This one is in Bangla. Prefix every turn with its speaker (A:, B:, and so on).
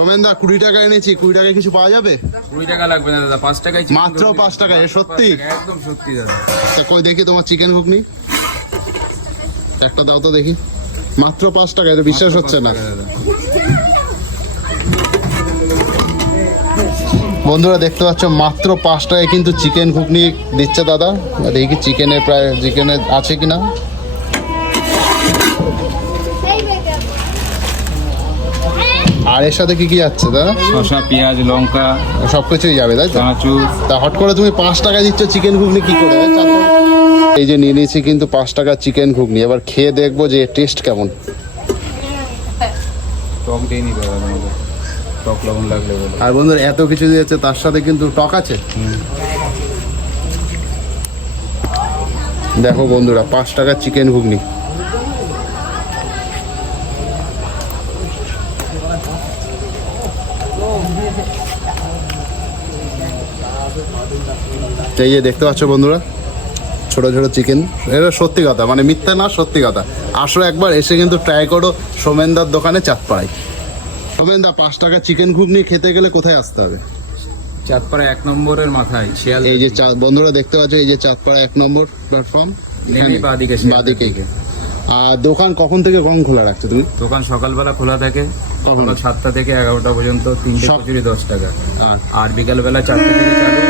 A: সোমেনদা কুড়ি টাকা এনেছি কুড়ি টাকায় কিছু পাওয়া যাবে?
B: কুড়ি টাকা লাগবে না দাদা পাঁচ টাকায়
A: মাত্র পাঁচ টাকায়, সত্যি?
B: একদম সত্যি দাদা।
A: তা কই দেখি তোমার চিকেন ঘুগনি? একটা দাও তো দেখি। মাত্র পাঁচ টাকা এটা বিশ্বাস হচ্ছে না। বন্ধুরা দেখতে পাচ্ছ মাত্র পাঁচ টাকায় কিন্তু চিকেন ঘুগনি দিচ্ছে দাদা। দেখি কি চিকেনের প্রায় চিকেনের আছে কিনা। আর এর সাথে কি কি যাচ্ছে দাদা
B: শসা পেঁয়াজ লঙ্কা
A: সব কিছুই যাবে তাই তো?
B: চানাচুর।
A: তা হট করে তুমি পাঁচ টাকা দিচ্ছ চিকেন ঘুগনি কি করে? এই যে নিয়ে নিয়েছি কিন্তু পাঁচ টাকা চিকেন ঘুগনি। এবার খেয়ে দেখব যে টেস্ট কেমন।
B: টক দিয়ে নিতে টক লবণ লাগলে
A: আর বন্ধুরা এত কিছু দিয়েছে তার সাথে কিন্তু টক আছে? দেখো বন্ধুরা পাঁচ টাকার চিকেন ঘুগনি। তো এই যে দেখতে পাচ্ছ বন্ধুরা ছোট ছোট চিকেন এটা সত্যি কথা মানে মিথ্যা না সত্যি কথা। আসো একবার এসে কিন্তু ট্রাই করো সোমেনদার দোকানে চাঁদপাড়ায়। সোমেনদা পাঁচ টাকা চিকেন ঘুগনি খেতে গেলে কোথায় আসতে হবে?
B: চাঁদপাড়া এক নম্বরের মাথায় শিয়াল
A: এই যে বন্ধুরা দেখতে পাচ্ছ এই যে চাঁদপাড়া এক নম্বর প্ল্যাটফর্ম
B: বাঁদিকে
A: বাদিকে।
B: দিকে।
A: আর দোকান কখন থেকে কখন খোলা রাখছো তুমি?
B: দোকান সকালবেলা খোলা থাকে? সকাল সাতটা থেকে এগারোটা পর্যন্ত তিনটে কচুরি দশ টাকা।
A: আর
B: আর বিকালবেলা চারটে থেকে চালু